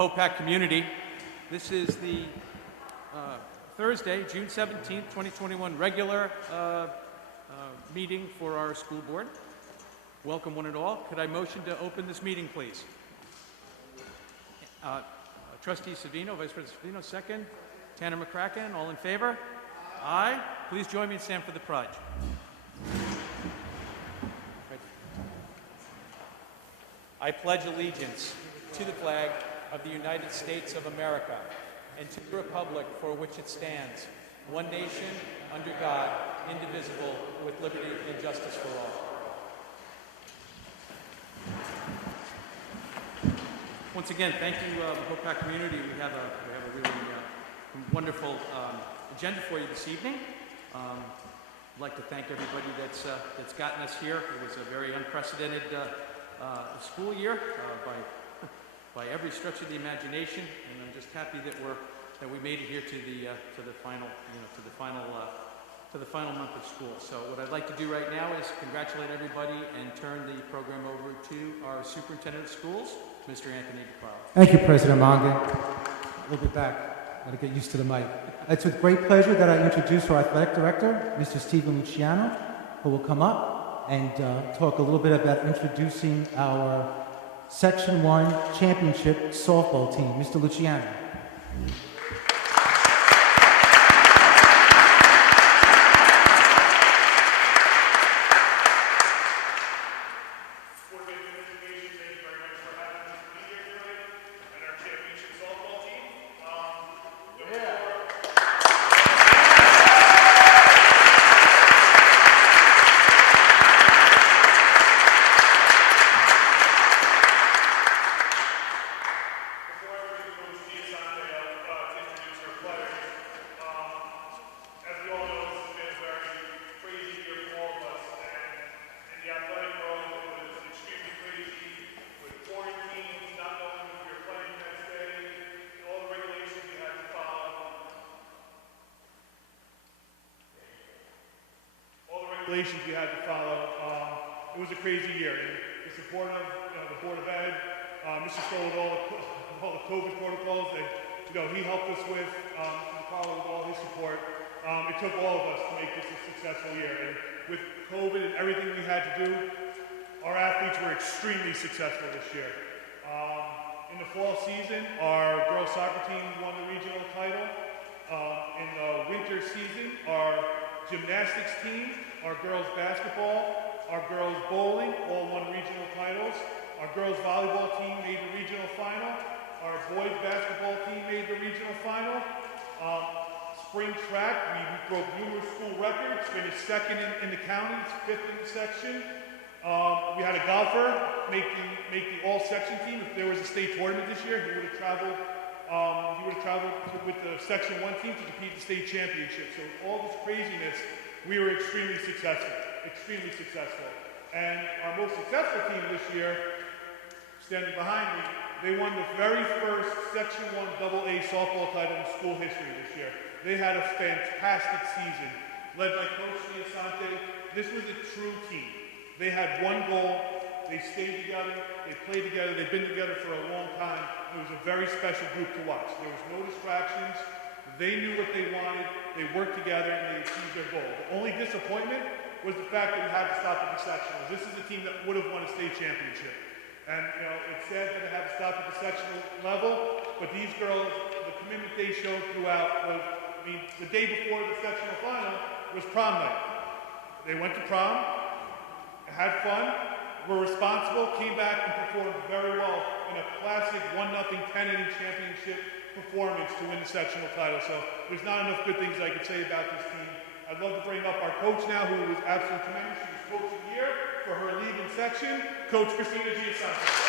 OPAC community. This is the Thursday, June 17th, 2021 regular meeting for our school board. Welcome one and all. Could I motion to open this meeting, please? Trustee Savino, Vice President Savino, second. Tanner McCracken, all in favor? Aye. Please join me and stand for the pledge. I pledge allegiance to the flag of the United States of America and to the republic for which it stands, one nation, under God, indivisible, with liberty and justice for all. Once again, thank you, OPAC community. We have a really wonderful agenda for you this evening. I'd like to thank everybody that's gotten us here. It was a very unprecedented school year by every stretch of the imagination, and I'm just happy that we made it here to the final month of school. So what I'd like to do right now is congratulate everybody and turn the program over to our superintendent of schools, Mr. Anthony DeCarlo. Thank you, President Mongan. We'll be back. Got to get used to the mic. It's with great pleasure that I introduce our athletic director, Mr. Stephen Luciano, who will come up and talk a little bit about introducing our Section 1 Championship softball team. Mr. Luciano. You had to follow. It was a crazy year. And the support of the Board of Ed, Mr. Stoll with all the COVID protocols that he helped us with, Carlo with all his support. It took all of us to make this a successful year. And with COVID and everything we had to do, our athletes were extremely successful this year. In the fall season, our girls soccer team won the regional title. In the winter season, our gymnastics team, our girls basketball, our girls bowling all won regional titles. Our girls volleyball team made the regional final. Our boys basketball team made the regional final. Spring track, we broke numerous school records, finished second in the counties, fifth in the section. We had a golfer make the all-section team. If there was a state tournament this year, he would have traveled with the Section 1 team to compete in the state championship. So with all this craziness, we were extremely successful. And our most successful team this year, standing behind me, they won the very first Section 1 AA softball title in school history this year. They had a fantastic season, led by Coach Asante. This was a true team. They had one goal. They stayed together. They played together. They've been together for a long time. It was a very special group to watch. There was no distractions. They knew what they wanted. They worked together and they achieved their goal. The only disappointment was the fact that we had to stop at the sectionals. This is a team that would have won a state championship. And it's sad that they had to stop at the sectional level, but these girls, the commitment they showed throughout was, the day before the sectional final was prom night. They went to prom, had fun, were responsible, came back and performed very well in a classic 1-0 10-inning championship performance to win the sectional title. So there's not enough good things I could say about this team. I'd love to bring up our coach now, who was absolutely tremendous. She was coach of the year for her league and section, Coach Christina Giasanti.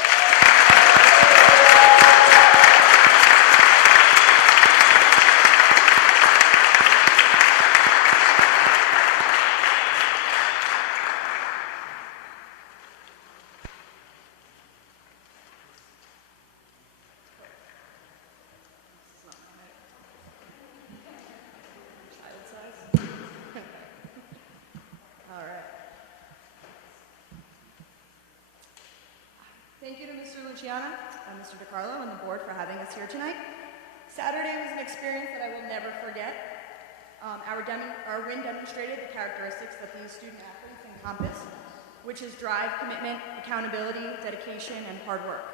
Thank you to Mr. Luciano. Mr. DiCarlo, and the board for having us here tonight. Saturday was an experience that I will never forget. Our win demonstrated the characteristics that these student athletes encompass, which is drive, commitment, accountability, dedication, and hard work.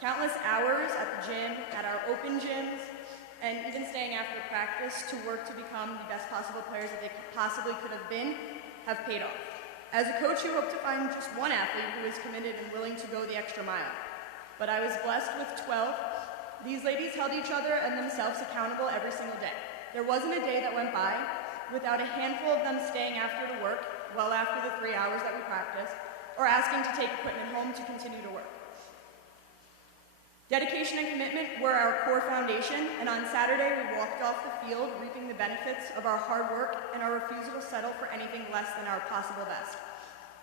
Countless hours at the gym, at our open gyms, and even staying after practice to work to become the best possible players that they possibly could have been have paid off. As a coach, you hope to find just one athlete who is committed and willing to go the extra mile. But I was blessed with 12. These ladies held each other and themselves accountable every single day. There wasn't a day that went by without a handful of them staying after to work, well after the 3 hours that we practiced, or asking to take equipment home to continue to work. Dedication and commitment were our core foundation, and on Saturday we walked off the field reaping the benefits of our hard work and our refusal to settle for anything less than our possible best.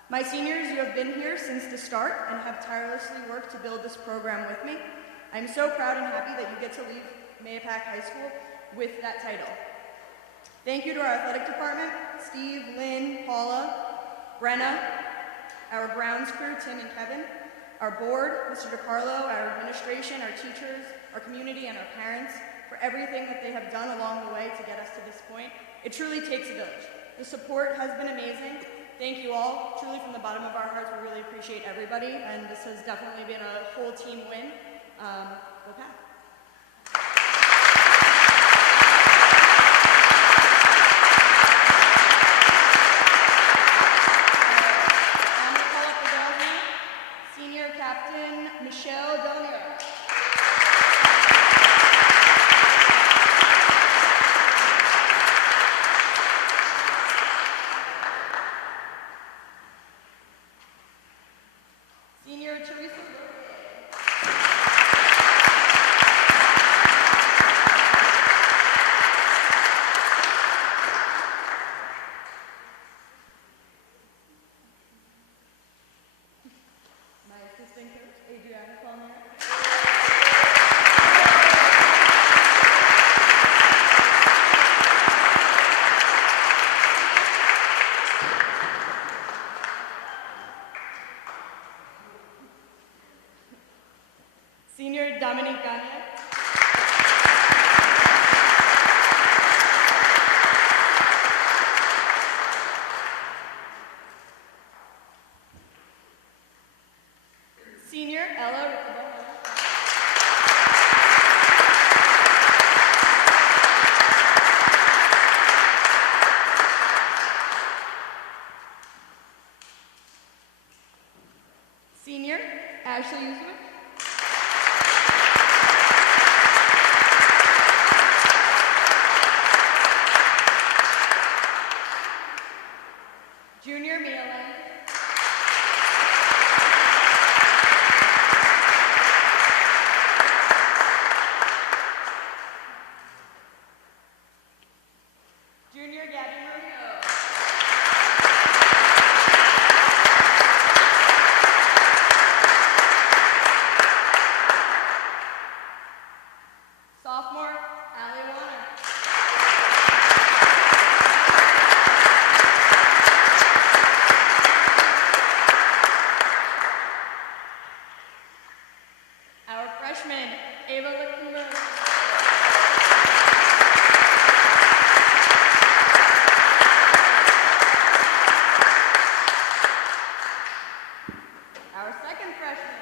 My seniors, you have been here since the start and have tirelessly worked to build this program with me. I'm so proud and happy that you get to leave Mahopac High School with that title. Thank you to our athletic department, Steve, Lynn, Paula, Brenna, our grounds crew, Tim and Kevin, our board, Mr. DiCarlo, our administration, our teachers, our community, and our parents for everything that they have done along the way to get us to this point. It truly takes a village. The support has been amazing. Thank you all. Truly from the bottom of our hearts, we really appreciate everybody, and this has definitely been a whole team win. Go Pack. Captain Michelle Donier. Senior Teresa. Senior Dominique Gagne. Senior Ella Riccobono. Senior Ashley Usman. Junior Mia Lang. Junior Gabby Romeo. Sophomore Allie Warner. Our freshman, Ava Lichtenberg. Our second freshman,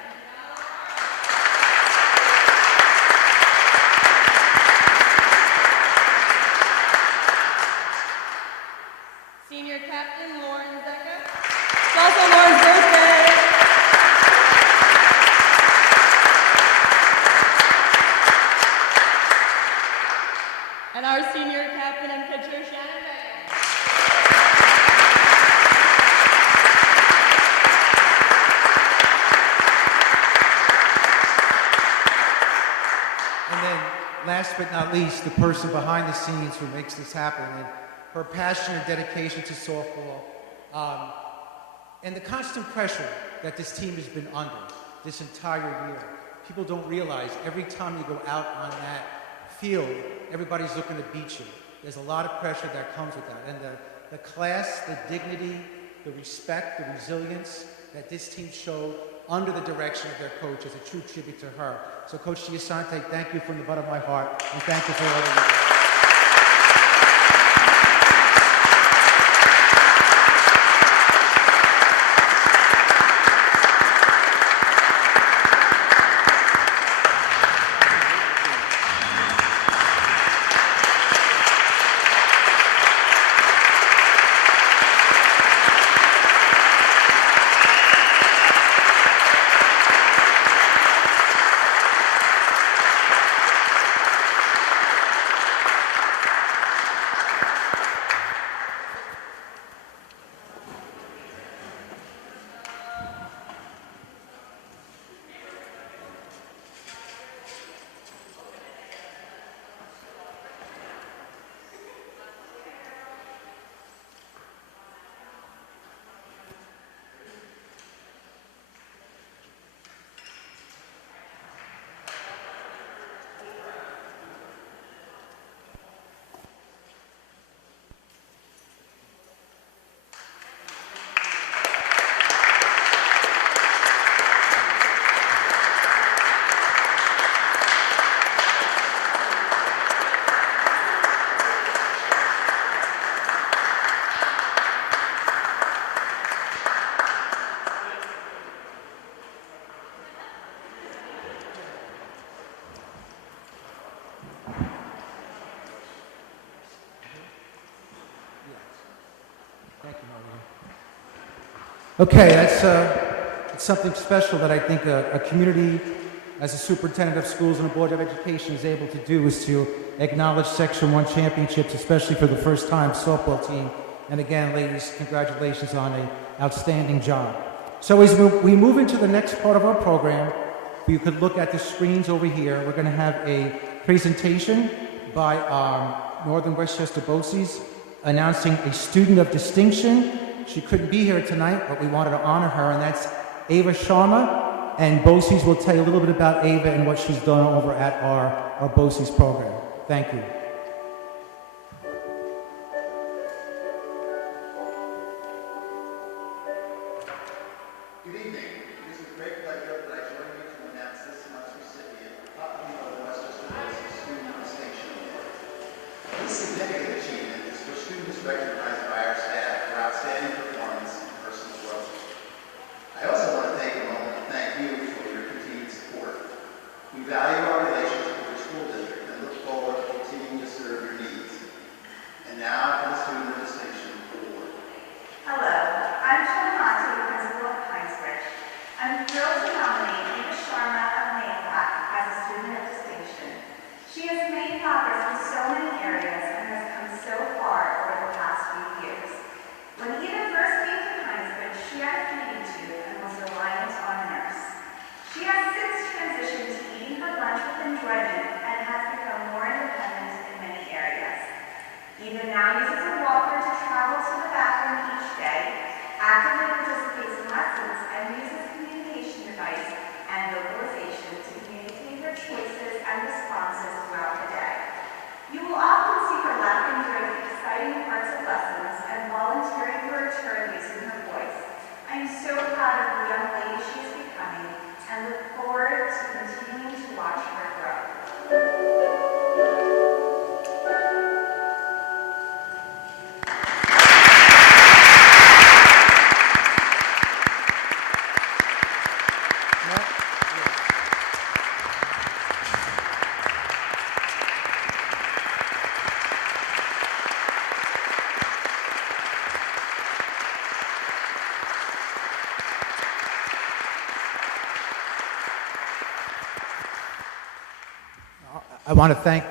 Senior Captain Lauren Zecca. It's also Lauren's birthday. And our senior captain and pitcher, Shannon Bay. And then, last but not least, the person behind the scenes who makes this happen, and her passion and dedication to softball, and the constant pressure that this team has been under this entire year. People don't realize every time you go out on that field, everybody's looking to beat you. There's a lot of pressure that comes with that. And the class, the dignity, the respect, the resilience that this team showed under the direction of their coach as a true tribute to her. So Coach Giasante, thank you from the bottom of my heart, and thank you for all that you do. Okay, that's something special that I think a community, as a superintendent of schools and a board of education, is able to do, is to acknowledge Section 1 championships, especially for the first time softball team. And again, ladies, congratulations on an outstanding job. So as we move into the next part of our program, you could look at the screens over here. We're going to have a presentation by Northern Westchester BOCES announcing a student of distinction. She couldn't be here tonight, but we wanted to honor her, and that's Ava Sharma. And BOCES will tell you a little bit about Ava and what she's done over at our BOCES program. Thank you. Good evening. It is with great pleasure that I join you to announce this month's recipient of the Northern Westchester BOCES Student Distinction Award. This significant achievement is for students recognized by our staff for outstanding performance and personal growth. I also want to take a moment to thank you for your continued support. We value our relationship with your school district and look forward to continuing to serve your needs. And now for the Student of Distinction Award. Hello, I'm Shanti, principal of Hinesbridge. I'm thrilled to nominate Eva Sharma of Mayflower as a student of distinction. She has made progress in so many areas and has come so far over the past few years. When Eva first came to Hinesbridge, she had a feeding tube and was reliant on a nurse. She has since transitioned to eating her lunch with enjoyment and has become more independent in many areas. Eva now uses a walker to travel to the bathroom each day, actively participates in lessons, and uses communication device and vocalization to communicate her choices and responses throughout the day. You will often see her laughing during the exciting parts of lessons and volunteering for a turn using her voice. I am so proud of the young lady she is becoming and look forward to continuing to watch her grow. I want to thank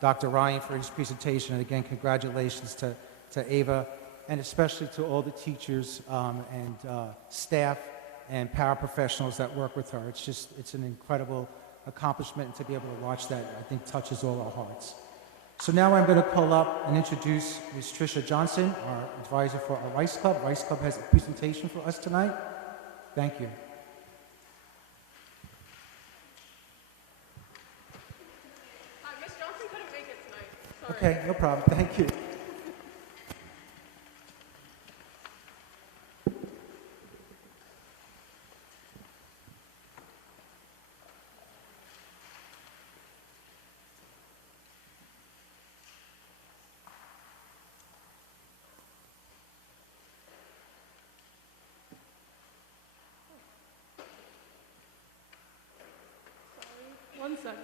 Dr. Ryan for his presentation, and again, congratulations to Ava, and especially to all the teachers and staff and paraprofessionals that work with her. It's an incredible accomplishment, and to be able to watch that, I think, touches all our hearts. So now I'm going to call up and introduce Ms. Tricia Johnson, our advisor for our Rice Club. Rice Club has a presentation for us tonight. Thank you. Miss Johnson couldn't make it tonight. Sorry. Okay, no problem. Thank you. 1 second.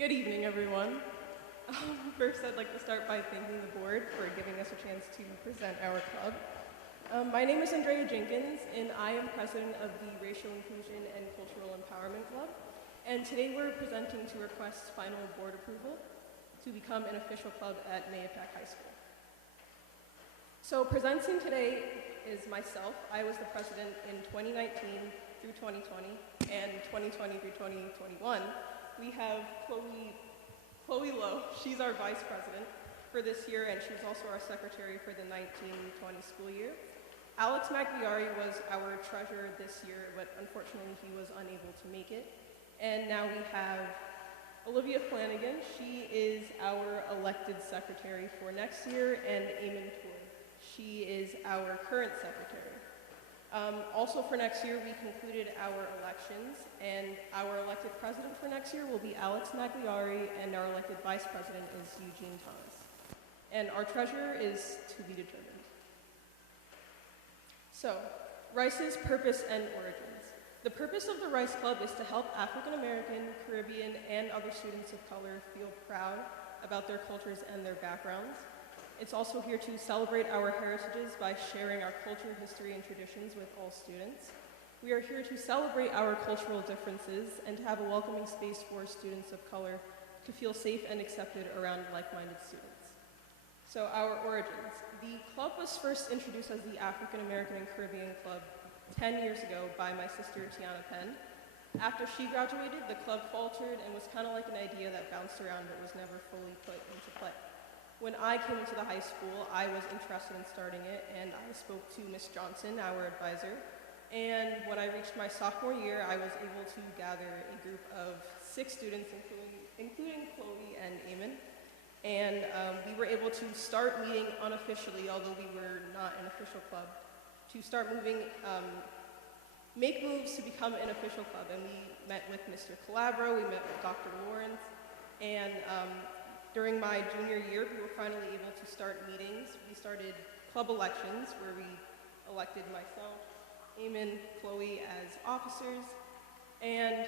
Good evening, everyone. First, I'd like to start by thanking the board for giving us a chance to present our club. My name is Andrea Jenkins, and I am president of the Racial Inclusion and Cultural Empowerment Club. And today we're presenting to request final board approval to become an official club at Mahopac High School. So presenting today is myself. I was the president in 2019 through 2020 and 2020 through 2021. We have Chloe Lowe. She's our vice president for this year, and she was also our secretary for the 1920 school year. Alex Magliari was our treasurer this year, but unfortunately he was unable to make it. And now we have Olivia Flanagan. She is our elected secretary for next year, and Eamon Tour. She is our current secretary. Also for next year, we concluded our elections, and our elected president for next year will be Alex Magliari, and our elected vice president is Eugene Thomas. And our treasurer is to be determined. So, Rice's purpose and origins. The purpose of the Rice Club is to help African American, Caribbean, and other students of color feel proud about their cultures and their backgrounds. It's also here to celebrate our heritages by sharing our culture, history, and traditions with all students. We are here to celebrate our cultural differences and to have a welcoming space for students of color to feel safe and accepted around like-minded students. So our origins. The club was first introduced as the African American and Caribbean Club 10 years ago by my sister, Tiana Penn. After she graduated, the club faltered and was kind of like an idea that bounced around but was never fully put into play. When I came into the high school, I was interested in starting it, and I spoke to Miss Johnson, our advisor. And when I reached my sophomore year, I was able to gather a group of 6 students, including Chloe and Eamon. And we were able to start meeting unofficially, although we were not an official club, to start make moves to become an official club. And we met with Mr. Calabro, we met with Dr. Lawrence, and during my junior year, we were finally able to start meetings. We started club elections where we elected myself, Eamon, Chloe as officers. And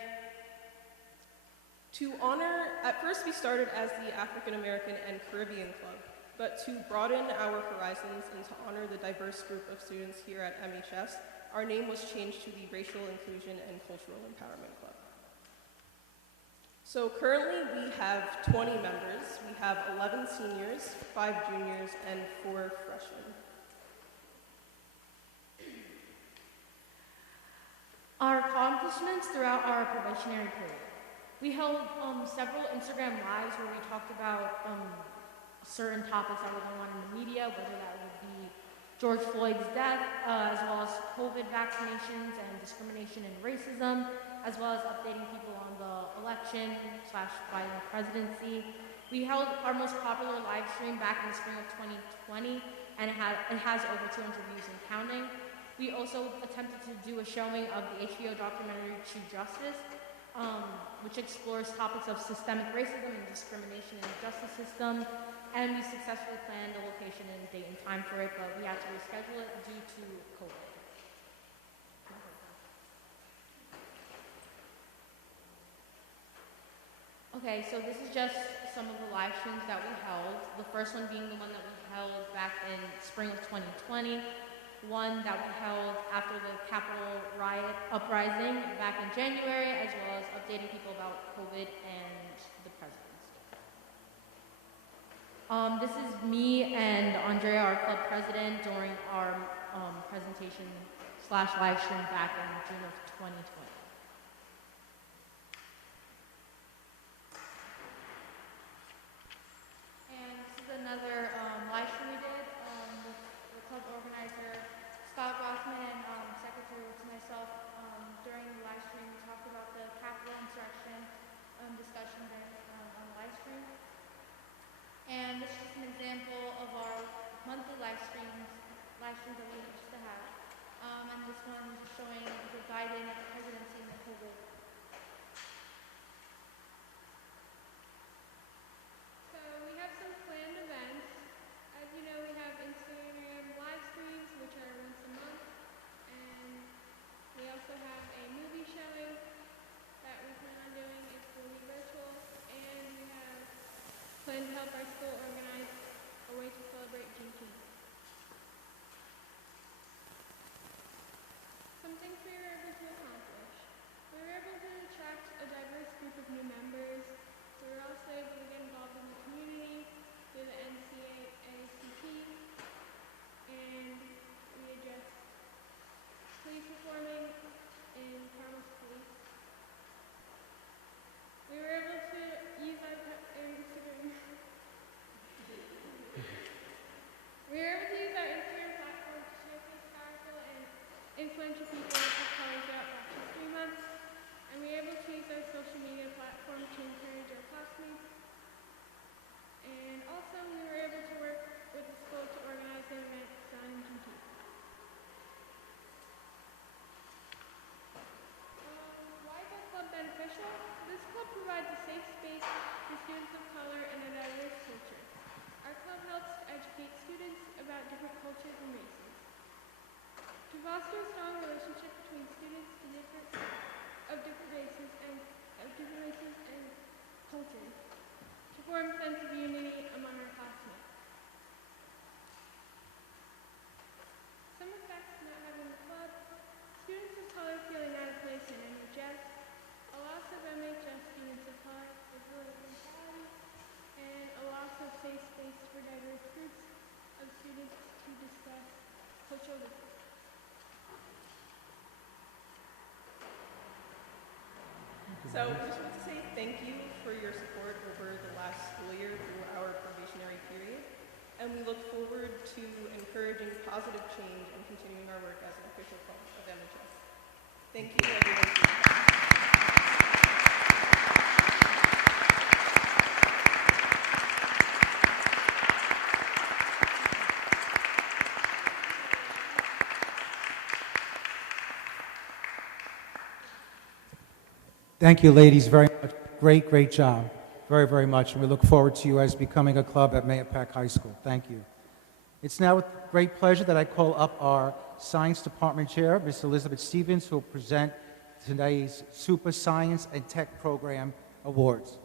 to honor, at first we started as the African American and Caribbean Club, but to broaden our horizons and to honor the diverse group of students here at MHS, our name was changed to the Racial Inclusion and Cultural Empowerment Club. So currently we have 20 members. We have 11 seniors, 5 juniors, and 4 freshmen. Our accomplishments throughout our probationary period. We held several Instagram lives where we talked about certain topics that were going on in the media, whether that would be George Floyd's death, as well as COVID vaccinations and discrimination and racism, as well as updating people on the election/Biden presidency. We held our most popular live stream back in the spring of 2020, and it has over 200 views and counting. We also attempted to do a showing of the HBO documentary True Justice, which explores topics of systemic racism and discrimination in the justice system. And we successfully planned a location and date and time for it, but we had to reschedule it due to COVID. Okay, so this is just some of the live streams that we held. The first one being the one that we held back in spring of 2020. One that we held after the Capitol riot uprising back in January, as well as updating people about COVID and the presidents. This is me and Andrea, our club president, during our presentation/live stream back in June of 2020. And this is another live stream we did with the club organizer showing the guiding of the presidency in the COVID. So we have some planned events. As you know, we have Instagram live streams, which are once a month, and we also have a movie showing that we plan on doing. It's will be virtual, and we have planned to help our school organize a way to celebrate Juneteenth. Some things we were able to accomplish. We were able to attract a diverse group of new members. We were also able to get involved in the community through the MCSD, and we addressed police reforming in Carmel Police. We were able to use our Instagram. We were able to use our Instagram platform to showcase powerful and influential people of color throughout Black History Month, and we were able to use our social media platform to encourage our classmates. And also, we were able to work with the school to organize an event surrounding Juneteenth. Why is our club beneficial? This club provides a safe space for students of color and a diverse culture. Our club helps to educate students about different cultures and races. To foster a strong relationship between students of different races and cultures. To form a sense of unity among our classmates. Some effects of not having a club: students of color feeling out of place in MHS, a loss of MHS students of color with political mentality, and a loss of safe space for diverse groups of students to discuss cultural differences. So we just want to say thank you for your support over the last school year through our probationary period. And we look forward to encouraging positive change and continuing our work as an official club of MHS. Thank you, everyone, for your time. Thank you, ladies, very much. Great, great job. Very, very much. And we look forward to you as becoming a club at Mahopac High School. Thank you. It's now with great pleasure that I call up our Science Department Chair, Ms. Elizabeth Stevens, who will present today's Super Science and Tech Program Awards.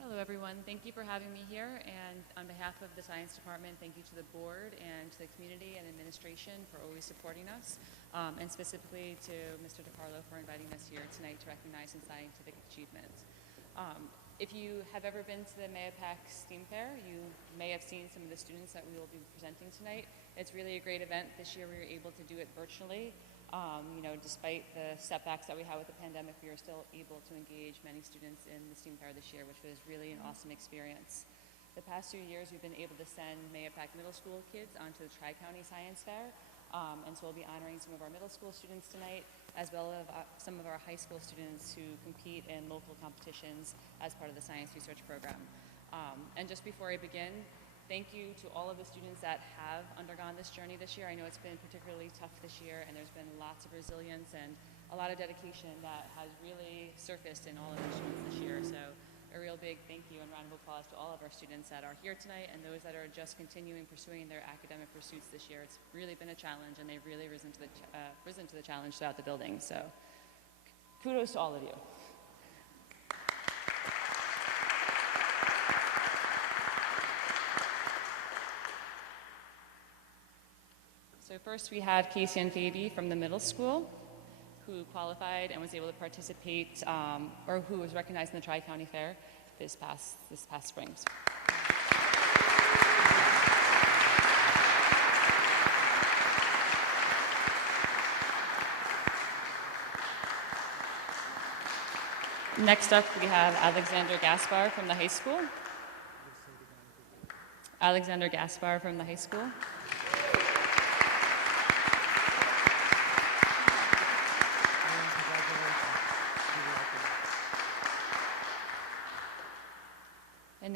Hello, everyone. Thank you for having me here. And on behalf of the Science Department, thank you to the board and to the community and administration for always supporting us, and specifically to Mr. DiCarlo for inviting us here tonight to recognize some scientific achievements. If you have ever been to the Mahopac STEAM Fair, you may have seen some of the students that we will be presenting tonight. It's really a great event. This year we were able to do it virtually. Despite the setbacks that we had with the pandemic, we were still able to engage many students in the STEAM Fair this year, which was really an awesome experience. The past 2 years, we've been able to send Mahopac Middle School kids onto the Tri-County Science Fair, and so we'll be honoring some of our middle school students tonight, as well as some of our high school students who compete in local competitions as part of the science research program. And just before I begin, thank you to all of the students that have undergone this journey this year. I know it's been particularly tough this year, and there's been lots of resilience and a lot of dedication that has really surfaced in all of the students this year. So a real big thank you and round of applause to all of our students that are here tonight and those that are just continuing pursuing their academic pursuits this year. It's really been a challenge, and they've really risen to the challenge throughout the building. So kudos to all of you. So first we have Casey and Phoebe from the middle school, who qualified and was able to participate, or who was recognized in the Tri-County Fair this past spring. Next up, we have Alexander Gaspar from the high school. Alexander Gaspar from the high school.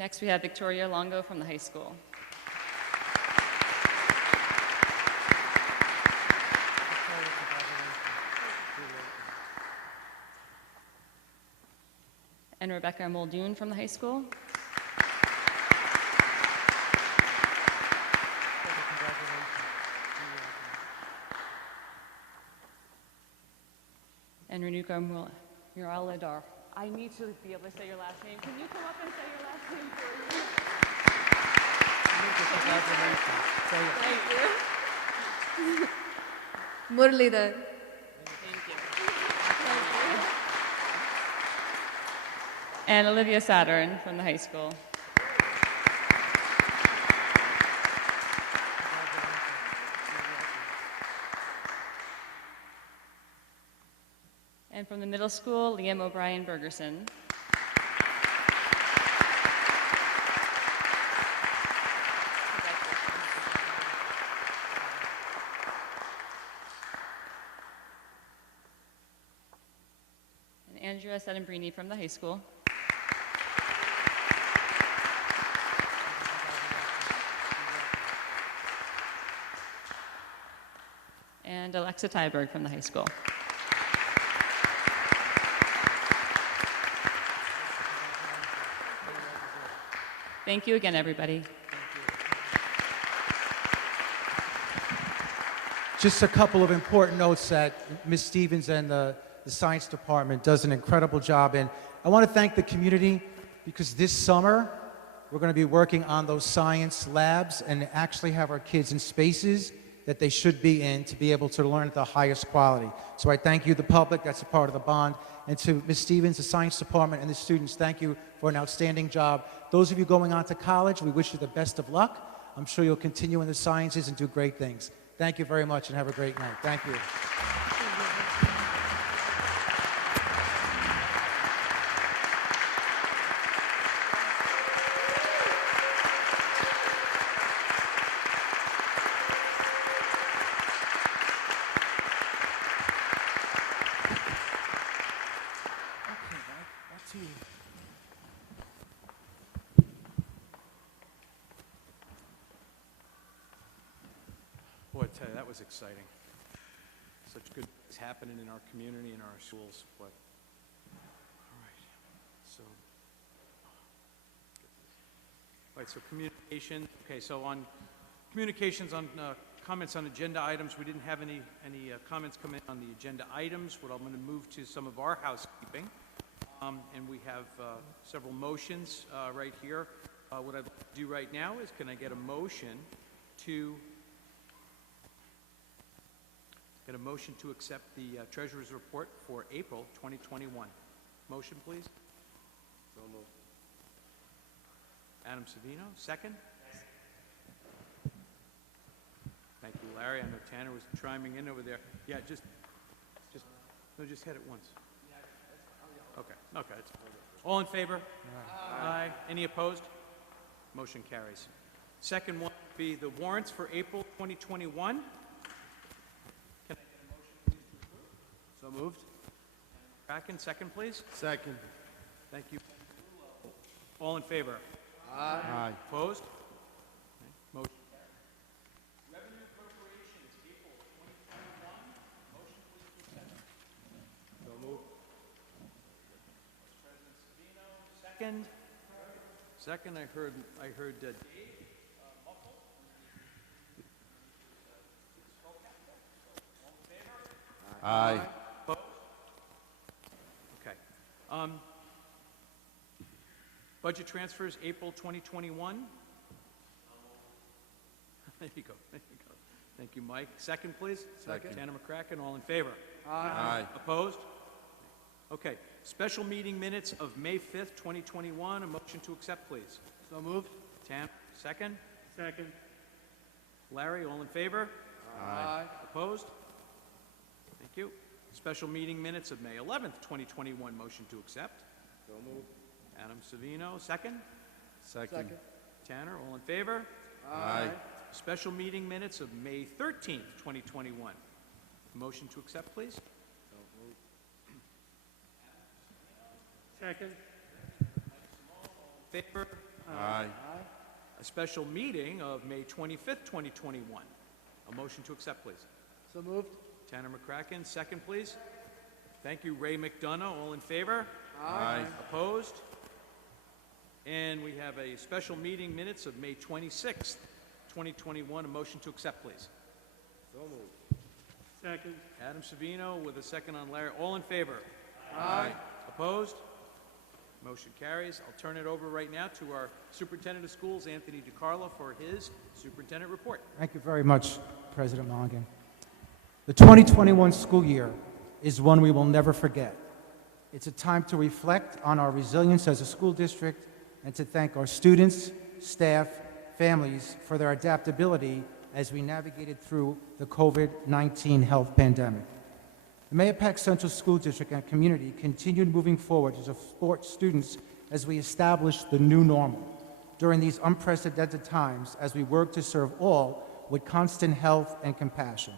Next, we have Victoria Longo from the high school. And Rebecca Muldoon from the high school. And Renuka Muraladar. I need to be able to say your last name. Can you come up and say your last name for me? Thank you. Muralidhar. Thank you. And Olivia Saturn from the high school. And from the middle school, Liam O'Brien Bergerson. And Andrea Sedembrini from the high school. And Alexa Tyberg from the high school. Thank you again, everybody. Just a couple of important notes that Ms. Stevens and the science department does an incredible job in. I want to thank the community because this summer we're going to be working on those science labs and actually have our kids in spaces that they should be in to be able to learn at the highest quality. So I thank you, the public, that's a part of the bond. And to Ms. Stevens, the science department, and the students, thank you for an outstanding job. Those of you going on to college, we wish you the best of luck. I'm sure you'll continue in the sciences and do great things. Thank you very much and have a great night. Thank you. Boy, I tell you, that was exciting. Such good things happening in our community and our schools. But all right, so communication. Okay, so on communications on comments on agenda items, we didn't have any comments come in on the agenda items. What I'm going to move to some of our housekeeping, and we have several motions right here. What I'd like to do right now is, can I get a motion to accept the treasurer's report for April 2021. Motion, please. So moved. Adam Savino, second. Thank you, Larry. I know Tanner was chiming in over there. Yeah, just hit it once. Okay, it's all in favor? Aye. Any opposed? Motion carries. Second one would be the warrants for April 2021. So moved. Kraken, second, please. Second. Thank you. All in favor? Aye. Opposed? Okay. Motion carries. Revenue appropriations, April 2021. Motion, please, to accept. So moved. Vice President Savino, second. Second, I heard Dave muffled. All in favor? Aye. Okay. Budget transfers, April 2021. There you go. Thank you, Mike. Second, please. Second. Tanner McCracken, all in favor? Aye. Opposed? Okay. Special meeting minutes of May 5th, 2021. A motion to accept, please. So moved. Tanner, second. Second. Larry, all in favor? Aye. Opposed? Thank you. Special meeting minutes of May 11th, 2021. Motion to accept. So moved. Adam Savino, second. Second. Tanner, all in favor? Aye. Special meeting minutes of May 13th, 2021. Motion to accept, please. So moved. Second. Favor? Aye. A special meeting of May 25th, 2021. A motion to accept, please. So moved. Tanner McCracken, second, please. Thank you, Ray McDonough. All in favor? Aye. Opposed? And we have a special meeting minutes of May 26th, 2021. A motion to accept, please. So moved. Second. Adam Savino with a second on Larry. All in favor? Aye. Opposed? Motion carries. I'll turn it over right now to our Superintendent of Schools, Anthony DiCarlo, for his superintendent report. Thank you very much, President Mongan. The 2021 school year is one we will never forget. It's a time to reflect on our resilience as a school district and to thank our students, staff, families for their adaptability as we navigated through the COVID-19 health pandemic. The Mahopac Central School District and community continued moving forward to support students as we established the new normal during these unprecedented times as we work to serve all with constant health and compassion.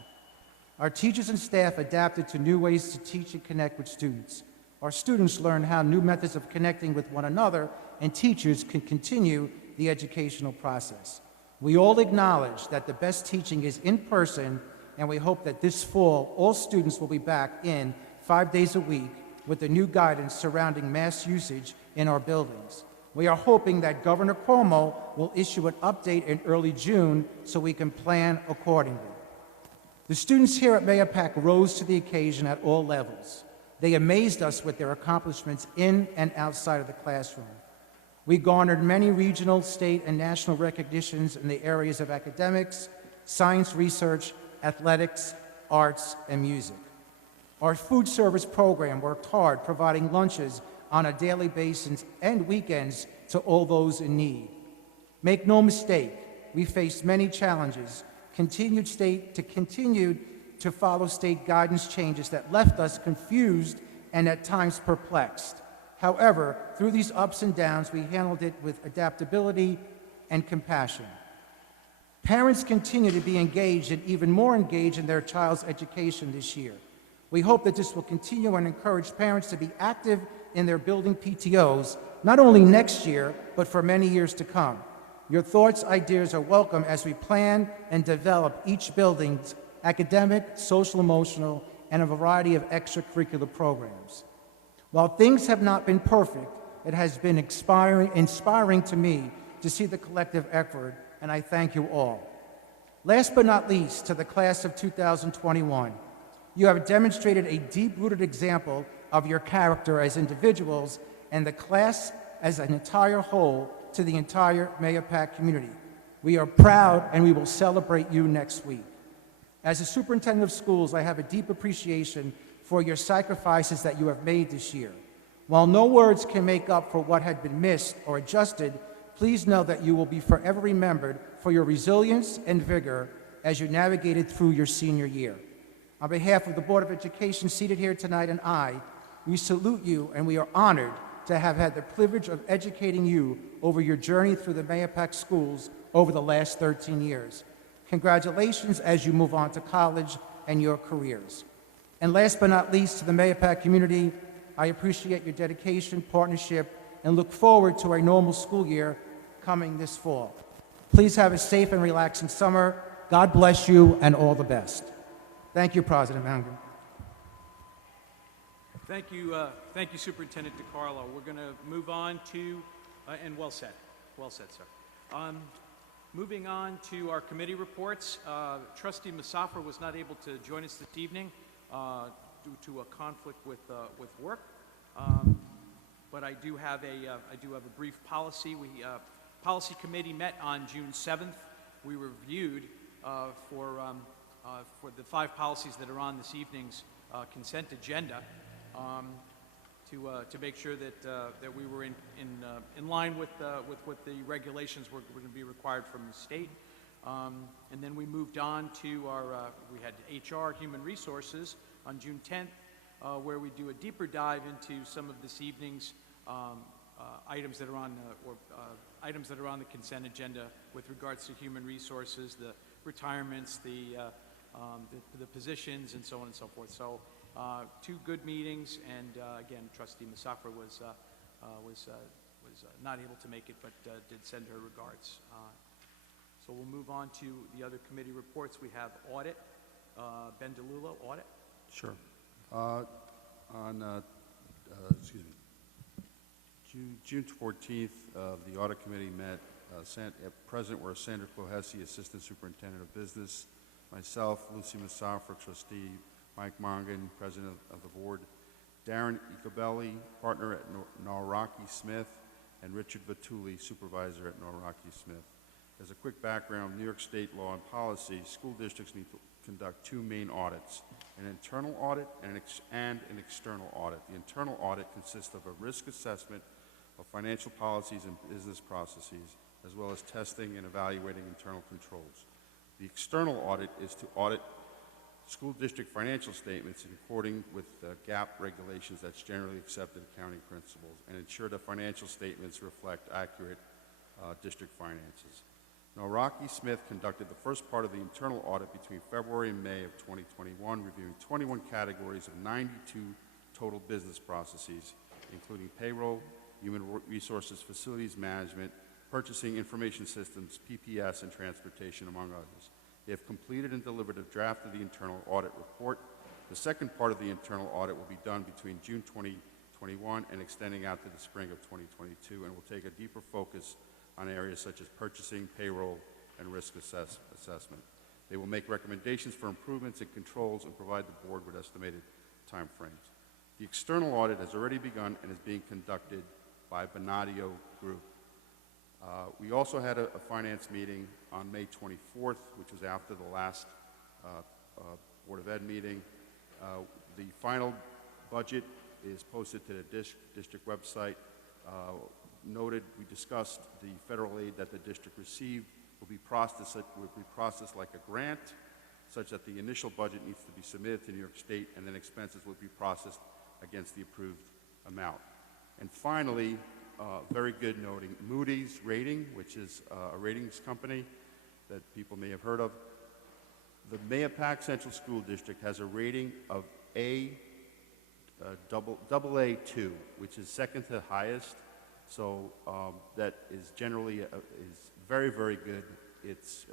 Our teachers and staff adapted to new ways to teach and connect with students. Our students learned how new methods of connecting with one another and teachers can continue the educational process. We all acknowledge that the best teaching is in person, and we hope that this fall all students will be back in 5 days a week with the new guidance surrounding mask usage in our buildings. We are hoping that Governor Cuomo will issue an update in early June so we can plan accordingly. The students here at Mahopac rose to the occasion at all levels. They amazed us with their accomplishments in and outside of the classroom. We garnered many regional, state, and national recognitions in the areas of academics, science research, athletics, arts, and music. Our food service program worked hard providing lunches on a daily basis and weekends to all those in need. Make no mistake, we faced many challenges, continued to follow state guidance changes that left us confused and at times perplexed. However, through these ups and downs, we handled it with adaptability and compassion. Parents continue to be engaged and even more engaged in their child's education this year. We hope that this will continue and encourage parents to be active in their building PTOs, not only next year, but for many years to come. Your thoughts, ideas are welcome as we plan and develop each building's academic, social, emotional, and a variety of extracurricular programs. While things have not been perfect, it has been inspiring to me to see the collective effort, and I thank you all. Last but not least, to the class of 2021, you have demonstrated a deep-rooted example of your character as individuals and the class as an entire whole to the entire Mahopac community. We are proud and we will celebrate you next week. As a superintendent of schools, I have a deep appreciation for your sacrifices that you have made this year. While no words can make up for what had been missed or adjusted, please know that you will be forever remembered for your resilience and vigor as you navigated through your senior year. On behalf of the Board of Education seated here tonight and we salute you and we are honored to have had the privilege of educating you over your journey through the Mahopac schools over the last 13 years. Congratulations as you move on to college and your careers. And last but not least, to the Mahopac community, I appreciate your dedication, partnership, and look forward to a normal school year coming this fall. Please have a safe and relaxing summer. God bless you and all the best. Thank you, President Mangan. Thank you, Superintendent DiCarlo. We're going to move on to, and well said, sir. Moving on to our committee reports. Trustee Musafir was not able to join us this evening due to a conflict with work, but I do have a brief policy. Policy committee met on June 7th. We reviewed for the 5 policies that are on this evening's consent agenda. To make sure that we were in line with what the regulations were going to be required from the state, and then we moved on to we had HR, Human Resources, on June 10th, where we do a deeper dive into some of this evening's items that are on the consent agenda with regards to Human Resources, the retirements, the positions, and so on and so forth. So. 2 good meetings, and again, Trustee Musafir was was not able to make it, but did send her regards. So we'll move on to the other committee reports. We have audit. Ben DeLulo, audit. Sure. Excuse me, June 14th, the audit committee met. Present were Sandra Clohesi, Assistant Superintendent of Business, myself, Lucy Masafra, Trustee, Mike Mongan, President of the Board, Darren Icabelli, Partner at Norrocky Smith, and Richard Vituli, Supervisor at Norrocky Smith. As a quick background, New York State law and policy, school districts need to conduct two main audits, an internal audit and an external audit. The internal audit consists of a risk assessment of financial policies and business processes, as well as testing and evaluating internal controls. The external audit is to audit school district financial statements in accordance with GAAP regulations, that's generally accepted accounting principles, and ensure that financial statements reflect accurate district finances. Now, Rocky Smith conducted the first part of the internal audit between February and May of 2021, reviewing 21 categories of 92 total business processes, including payroll, human resources, facilities management, purchasing, information systems, PPS, and transportation, among others. They have completed and delivered a draft of the internal audit report. The second part of the internal audit will be done between June 2021 and extending out to the spring of 2022, and will take a deeper focus on areas such as purchasing, payroll, and risk assessment. They will make recommendations for improvements and controls and provide the board with estimated timeframes. The external audit has already begun and is being conducted by Bonadio Group. We also had a finance meeting on May 24th, which was after the last Board of Ed meeting. The final budget is posted to the district website. Noted, we discussed the federal aid that the district received will be processed like a grant, such that the initial budget needs to be submitted to New York State, and then expenses will be processed against the approved amount. And finally, very good noting, Moody's Rating, which is a ratings company that people may have heard of. The Mahopac Central School District has a rating of AA2, which is second to the highest. So that is generally is very, very good. It's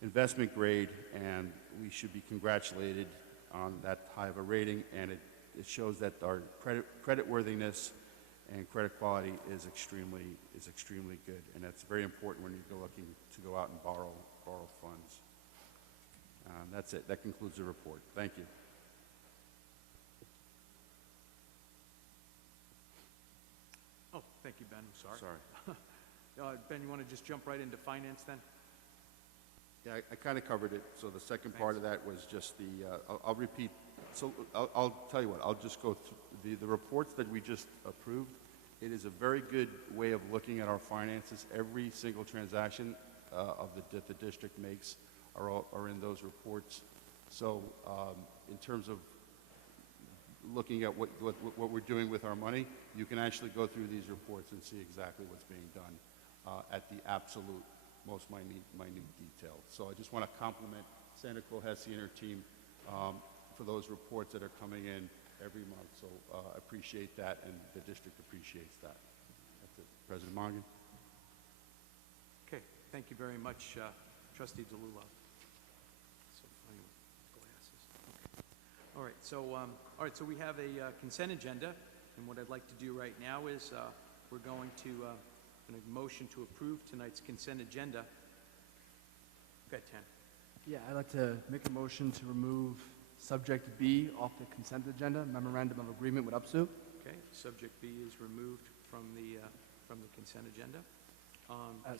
investment grade, and we should be congratulated on that high of a rating. And it shows that our creditworthiness and credit quality is extremely good, and that's very important when you're looking to go out and borrow funds. That's it. That concludes the report. Thank you. Oh, thank you, Ben. I'm sorry. Sorry. Ben, you want to just jump right into finance then? Yeah, I kind of covered it. So the second part of that was just the, I'll repeat. So I'll tell you what, I'll just go through the reports that we just approved. It is a very good way of looking at our finances. Every single transaction that the district makes are in those reports. So in terms of looking at what we're doing with our money, you can actually go through these reports and see exactly what's being done at the absolute most minute detail. So I just want to compliment Sandra Clohesi and her team for those reports that are coming in every month. So appreciate that, and the district appreciates that. That's it. President Mongan. Okay, thank you very much, Trustee DeLulo. So funny with glasses. Okay. All right, so we have a consent agenda, and what I'd like to do right now is we're going to make a motion to approve tonight's consent agenda. Go ahead, Tan. Yeah, I'd like to make a motion to remove Subject B off the consent agenda, Memorandum of Agreement with UPSU. Okay, Subject B is removed from the consent agenda.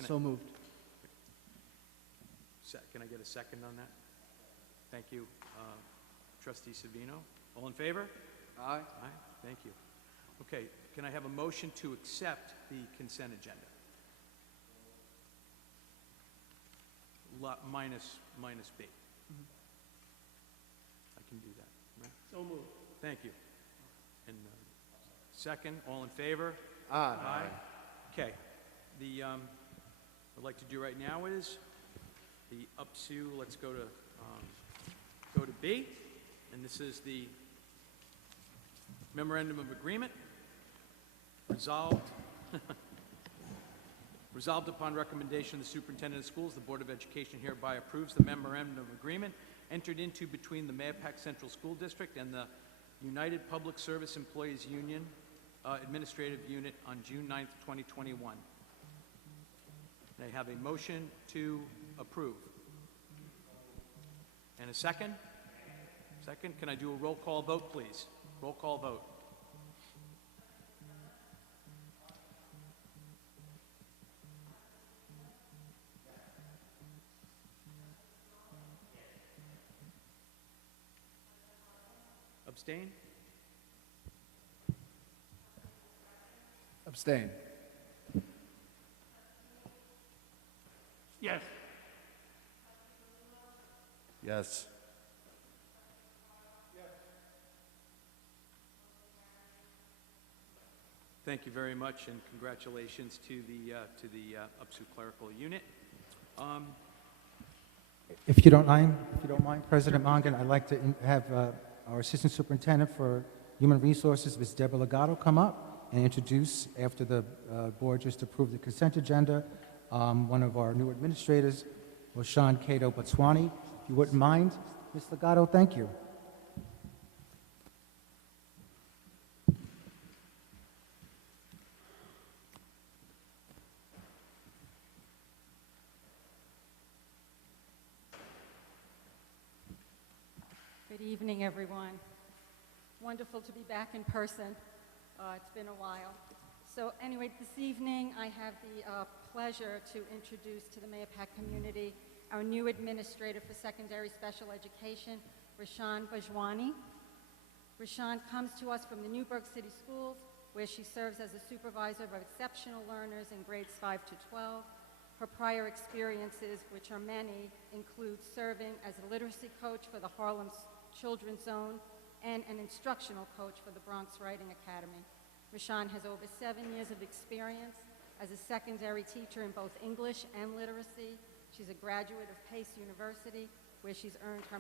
So moved. Can I get a second on that? Thank you. Trustee Savino, all in favor? Aye. Aye, thank you. Okay, can I have a motion to accept the consent agenda? Minus B. I can do that, right? So moved. Thank you. And second, all in favor? Aye. Okay. What I'd like to do right now is the UPSU. Let's go to B, and this is the Memorandum of Agreement. Resolved Resolved upon recommendation of the Superintendent of Schools, the Board of Education hereby approves the memorandum of agreement entered into between the Mahopac Central School District and the United Public Service Employees Union Administrative Unit on June 9th, 2021. May I have a motion to approve? And a second? Second, can I do a roll call vote, please? Roll call vote. Abstain? Abstain. Yes. Yes. Thank you very much, and congratulations to the UPSU clerical unit. If you don't mind, President Mongan, I'd like to have our Assistant Superintendent for Human Resources, Ms. Deborah Legato, come up and introduce, after the board just approved the consent agenda, one of our new administrators, Sean Cato Botswani. If you wouldn't mind, Ms. Legato, thank you. Good evening, everyone. Wonderful to be back in person. It's been a while. So anyway, this evening I have the pleasure to introduce to the Mahopac community our new administrator for secondary special education, Rashan Bajwani. Rashan comes to us from the Newburgh City Schools, where she serves as a supervisor of exceptional learners in grades 5 to 12. Her prior experiences, which are many, include serving as a literacy coach for the Harlem Children's Zone and an instructional coach for the Bronx Writing Academy. Rashan has over 7 years of experience as a secondary teacher in both English and literacy. She's a graduate of Pace University, where she's earned her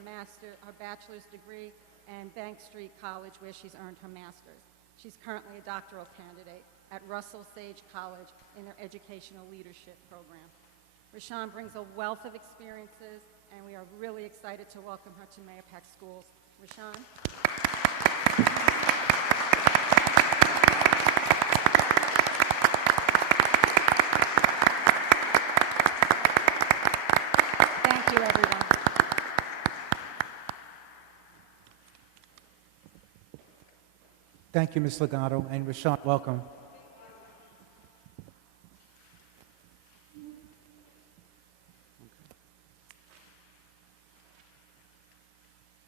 bachelor's degree, and Bank Street College, where she's earned her master's. She's currently a doctoral candidate at Russell Sage College in their educational leadership program. Rashan brings a wealth of experiences, and we are really excited to welcome her to Mahopac Schools. Rashan. Thank you, everyone. Thank you, Ms. Legato, and Rashan, welcome.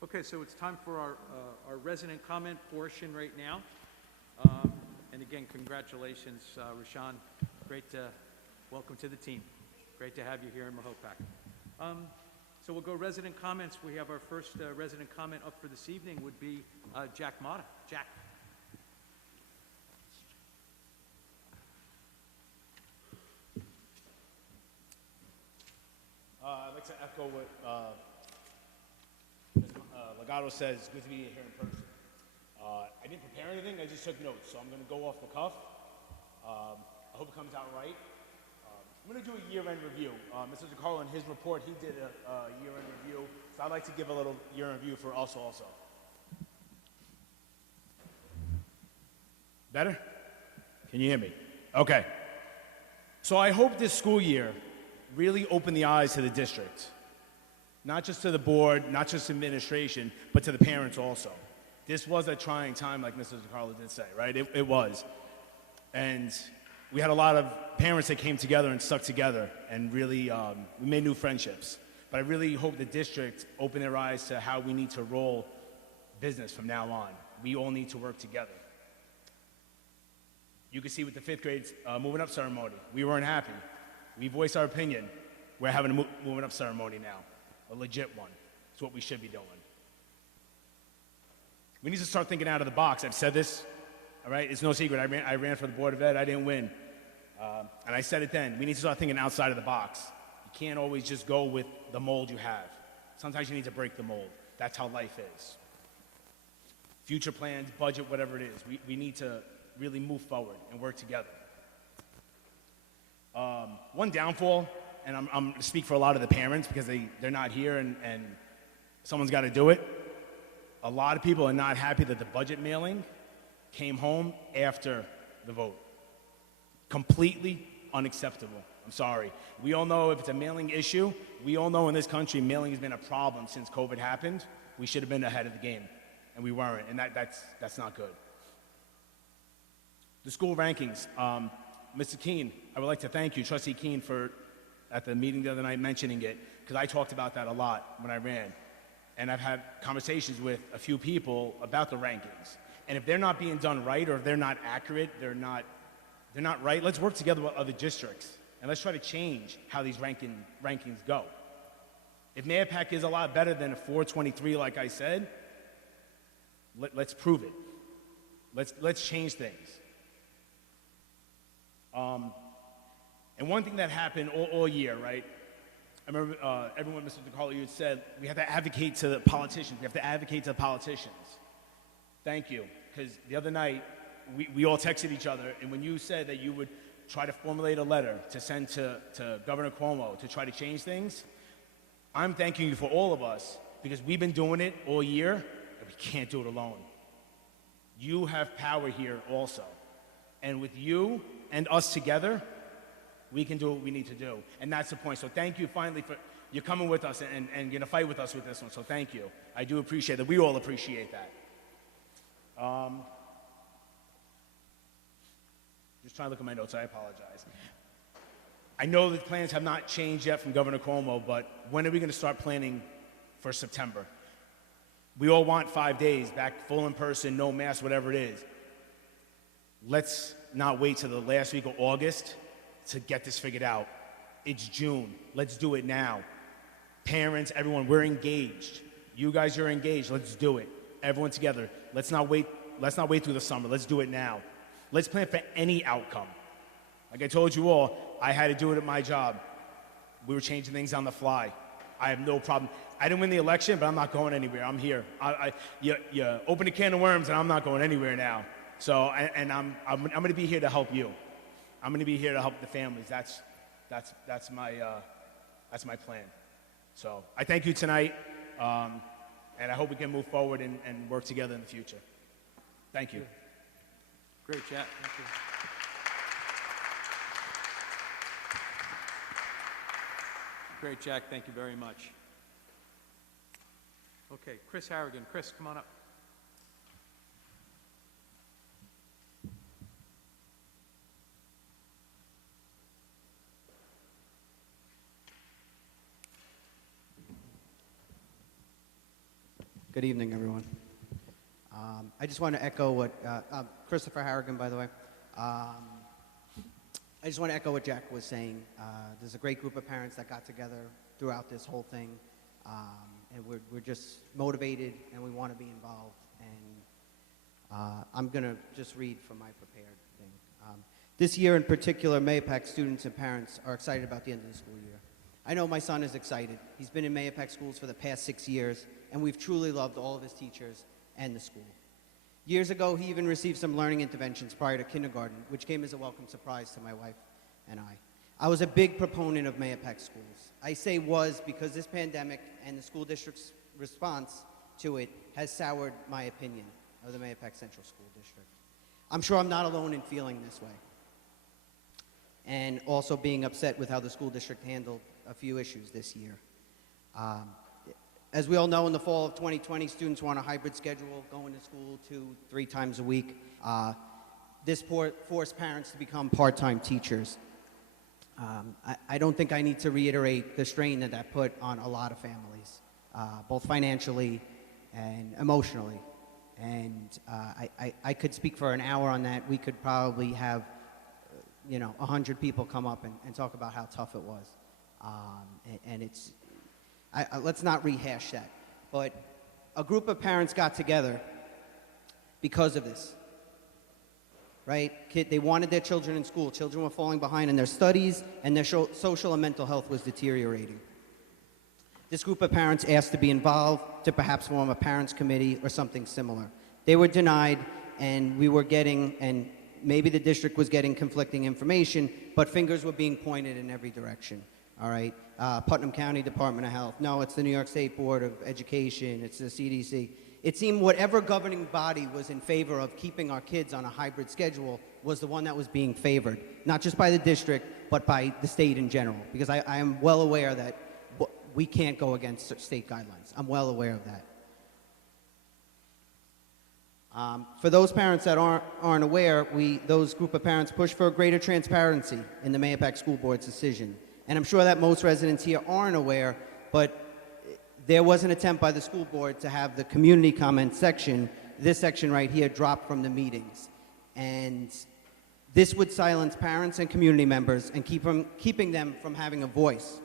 Okay, so it's time for our resident comment portion right now. And again, congratulations, Rashan. Great to welcome to the team. Great to have you here in Mahopac. So we'll go resident comments. We have our first resident comment up for this evening would be Jack Mata. Jack. I'd like to echo what Mr. Legato says. Good to be here in person. I didn't prepare anything. I just took notes, so I'm going to go off the cuff. I hope it comes out right. I'm going to do a year-end review. Mr. DiCarlo, in his report, he did a year-end review, so I'd like to give a little year-end review for us also. Better? Can you hear me? Okay. So I hope this school year really opened the eyes to the district. Not just to the board, not just administration, but to the parents also. This was a trying time, like Mr. DiCarlo did say, right? It was. And we had a lot of parents that came together and stuck together, and really, we made new friendships. But I really hope the district opened their eyes to how we need to roll business from now on. We all need to work together. You can see with the 5th grade moving up ceremony, we weren't happy. We voiced our opinion. We're having a moving up ceremony now, a legit one. It's what we should be doing. We need to start thinking out of the box. I've said this, all right? It's no secret. I ran for the Board of Ed. I didn't win. And I said it then. We need to start thinking outside of the box. You can't always just go with the mold you have. Sometimes you need to break the mold. That's how life is. Future plans, budget, whatever it is. We need to really move forward and work together. one downfall, and I'm going to speak for a lot of the parents because they're not here and someone's got to do it. A lot of people are not happy that the budget mailing came home after the vote. Completely unacceptable. I'm sorry. We all know if it's a mailing issue, we all know in this country mailing has been a problem since COVID happened. We should have been ahead of the game, and we weren't, and that's not good. The school rankings. Mr. Keene, I would like to thank you, Trustee Keene, for at the meeting the other night mentioning it, because I talked about that a lot when I ran. And I've had conversations with a few people about the rankings. And if they're not being done right, or if they're not accurate, they're not right, let's work together with other districts. And let's try to change how these rankings go. If Mayapack is a lot better than a 423, like I said, let's prove it. Let's change things. And one thing that happened all year, right? I remember everyone, Mr. DiCarlo, you had said, we have to advocate to the politicians. We have to advocate to the politicians. Thank you. Because the other night, we all texted each other, and when you said that you would try to formulate a letter to send to Governor Cuomo to try to change things, I'm thanking you for all of us, because we've been doing it all year, and we can't do it alone. You have power here also. And with you and us together, we can do what we need to do. And that's the point. So thank you finally for you're coming with us and going to fight with us with this one. So thank you. I do appreciate that. We all appreciate that. Just trying to look at my notes. I apologize. I know the plans have not changed yet from Governor Cuomo, but when are we going to start planning for September? We all want 5 days, back full in person, no mask, whatever it is. Let's not wait till the last week of August to get this figured out. It's June. Let's do it now. Parents, everyone, we're engaged. You guys are engaged. Let's do it. Everyone together. Let's not wait through the summer. Let's do it now. Let's plan for any outcome. Like I told you all, I had to do it at my job. We were changing things on the fly. I have no problem. I didn't win the election, but I'm not going anywhere. I'm here. You open a can of worms, and I'm not going anywhere now. So, and I'm going to be here to help you. I'm going to be here to help the families. That's my plan. So I thank you tonight, and I hope we can move forward and work together in the future. Thank you. Great, Jack. Thank you. Great, Jack. Thank you very much. Okay, Chris Harrigan. Chris, come on up. Good evening, everyone. I just want to echo what Christopher Harrigan, by the way. I just want to echo what Jack was saying. There's a great group of parents that got together throughout this whole thing, and we're just motivated and we want to be involved. And I'm going to just read from my prepared thing. This year in particular, Mayapack students and parents are excited about the end of the school year. I know my son is excited. He's been in Mayapack schools for the past 6 years, and we've truly loved all of his teachers and the school. Years ago, he even received some learning interventions prior to kindergarten, which came as a welcome surprise to my wife and I. I was a big proponent of Mayapack schools. I say was because this pandemic and the school district's response to it has soured my opinion of the Mayapack Central School District. I'm sure I'm not alone in feeling this way, and also being upset with how the school district handled a few issues this year. As we all know, in the fall of 2020, students were on a hybrid schedule, going to school 2-3 times a week. This forced parents to become part-time teachers. I don't think I need to reiterate the strain that put on a lot of families, both financially and emotionally. And I could speak for an hour on that. We could probably have 100 people come up and talk about how tough it was. And it's, let's not rehash that. But a group of parents got together because of this, right? They wanted their children in school. Children were falling behind in their studies, and their social and mental health was deteriorating. This group of parents asked to be involved, to perhaps form a parents' committee or something similar. They were denied, and we were getting, and maybe the district was getting conflicting information, but fingers were being pointed in every direction. All right, Putnam County Department of Health. No, it's the New York State Board of Education. It's the CDC. It seemed whatever governing body was in favor of keeping our kids on a hybrid schedule was the one that was being favored, not just by the district, but by the state in general. Because I am well aware that we can't go against state guidelines. I'm well aware of that. For those parents that aren't aware, those group of parents push for greater transparency in the Mahopac School Board's decision. And I'm sure that most residents here aren't aware, but there was an attempt by the school board to have the community comment section, this section right here, drop from the meetings. And this would silence parents and community members and keeping them from having a voice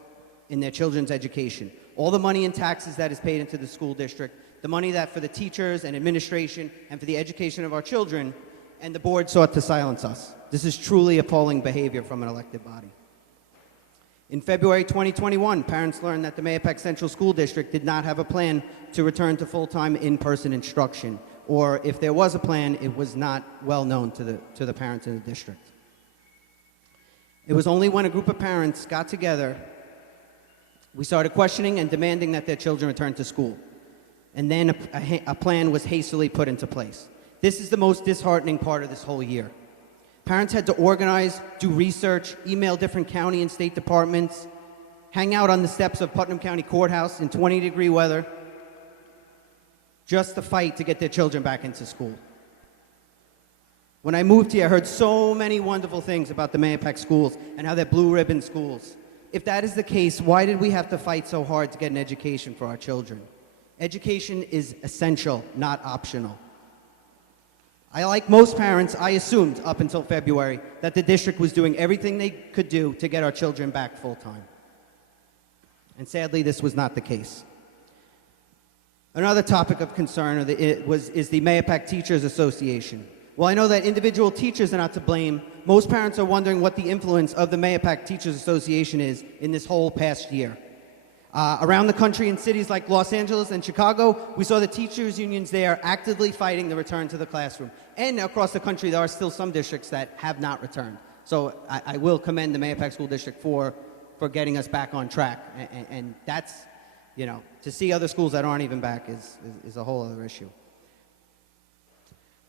in their children's education. All the money in taxes that is paid into the school district, the money that for the teachers and administration and for the education of our children, and the board sought to silence us. This is truly appalling behavior from an elected body. In February 2021, parents learned that the Mahopac Central School District did not have a plan to return to full-time in-person instruction, or if there was a plan, it was not well known to the parents in the district. It was only when a group of parents got together, we started questioning and demanding that their children return to school. And then a plan was hastily put into place. This is the most disheartening part of this whole year. Parents had to organize, do research, email different county and state departments, hang out on the steps of Putnam County Courthouse in 20-degree weather, just to fight to get their children back into school. When I moved here, I heard so many wonderful things about the Mahopac schools and how they're blue ribbon schools. If that is the case, why did we have to fight so hard to get an education for our children? Education is essential, not optional. Like most parents, I assumed up until February that the district was doing everything they could do to get our children back full-time. And sadly, this was not the case. Another topic of concern is the Mahopac Teachers Association. While I know that individual teachers are not to blame, most parents are wondering what the influence of the Mahopac Teachers Association is in this whole past year. Around the country in cities like Los Angeles and Chicago, we saw the teachers' unions there actively fighting the return to the classroom. And across the country, there are still some districts that have not returned. So I will commend the Mahopac School District for getting us back on track. And that's, you know, to see other schools that aren't even back is a whole other issue.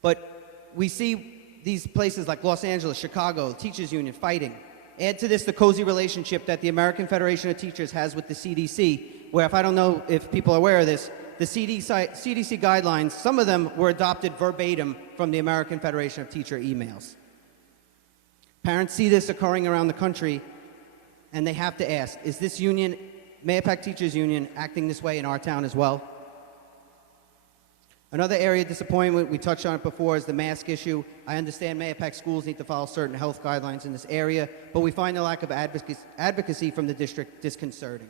But we see these places like Los Angeles, Chicago, the teachers' union fighting. Add to this the cozy relationship that the American Federation of Teachers has with the CDC, where, if I don't know if people are aware of this, the CDC guidelines, some of them were adopted verbatim from the American Federation of Teacher emails. Parents see this occurring around the country, and they have to ask, is this union, Mahopac Teachers Union, acting this way in our town as well? Another area of disappointment, we touched on it before, is the mask issue. I understand Mahopac schools need to follow certain health guidelines in this area, but we find the lack of advocacy from the district disconcerting.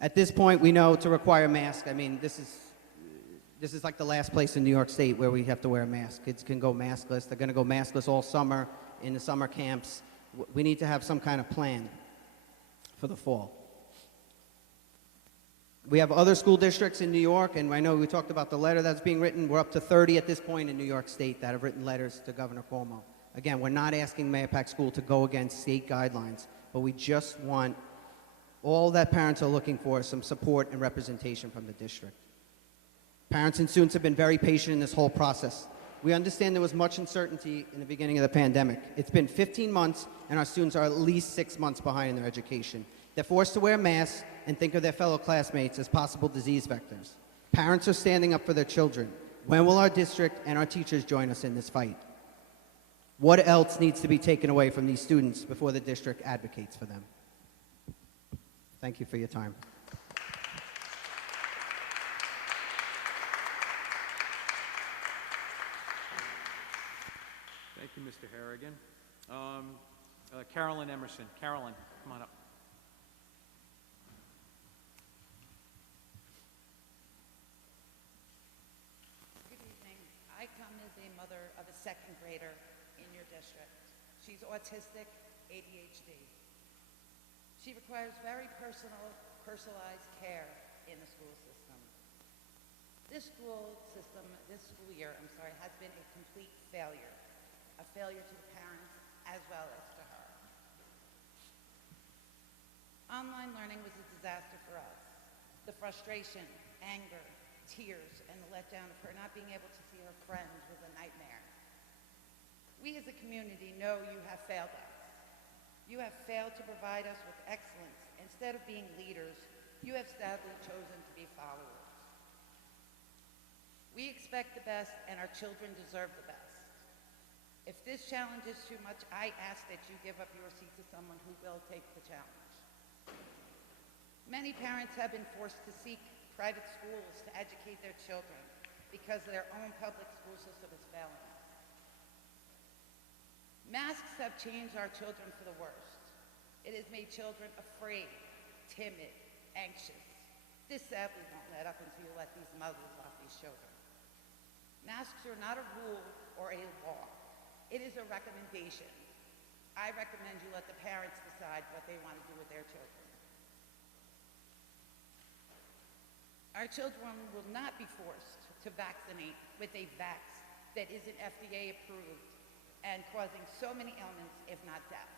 At this point, we know to require masks, I mean, this is like the last place in New York State where we have to wear a mask. Kids can go maskless. They're going to go maskless all summer in the summer camps. We need to have some kind of plan for the fall. We have other school districts in New York, and I know we talked about the letter that's being written. We're up to 30 at this point in New York State that have written letters to Governor Cuomo. Again, we're not asking Mahopac School to go against state guidelines, but we just want all that parents are looking for, some support and representation from the district. Parents and students have been very patient in this whole process. We understand there was much uncertainty in the beginning of the pandemic. It's been 15 months, and our students are at least 6 months behind in their education. They're forced to wear masks and think of their fellow classmates as possible disease vectors. Parents are standing up for their children. When will our district and our teachers join us in this fight? What else needs to be taken away from these students before the district advocates for them? Thank you for your time. Thank you, Mr. Harrigan. Carolyn Emerson. Carolyn, come on up. Good evening. I come as a mother of a second grader in your district. She's autistic, ADHD. She requires very personalized care in the school system. This school system, this school year, has been a complete failure. A failure to the parents as well as to her. Online learning was a disaster for us. The frustration, anger, tears, and the letdown of her not being able to see her friends was a nightmare. We as a community know you have failed us. You have failed to provide us with excellence. Instead of being leaders, you have sadly chosen to be followers. We expect the best, and our children deserve the best. If this challenge is too much, I ask that you give up your seat to someone who will take the challenge. Many parents have been forced to seek private schools to educate their children because their own public school system is failing us. Masks have changed our children for the worst. It has made children afraid, timid, anxious. This sadly won't let up until you let these mothers off these children. Masks are not a rule or a law. It is a recommendation. I recommend you let the parents decide what they want to do with their children. Our children will not be forced to vaccinate with a vax that isn't FDA approved and causing so many ailments, if not death.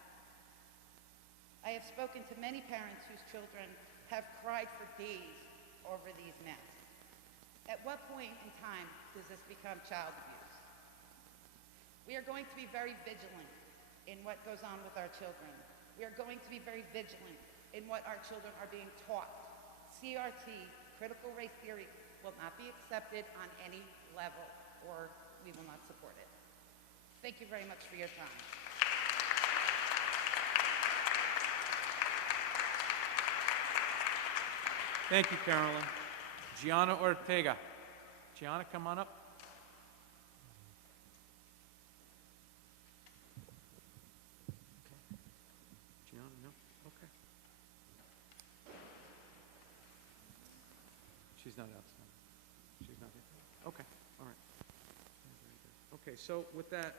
I have spoken to many parents whose children have cried for days over these masks. At what point in time does this become child abuse? We are going to be very vigilant in what goes on with our children. We are going to be very vigilant in what our children are being taught. CRT, critical race theory, will not be accepted on any level, or we will not support it. Thank you very much for your time. Thank you, Carolyn. Gianna Ortega. Gianna, come on up. Gianna, no? Okay. She's not outside. She's not here. Okay, all right. Very good. Okay, so with that,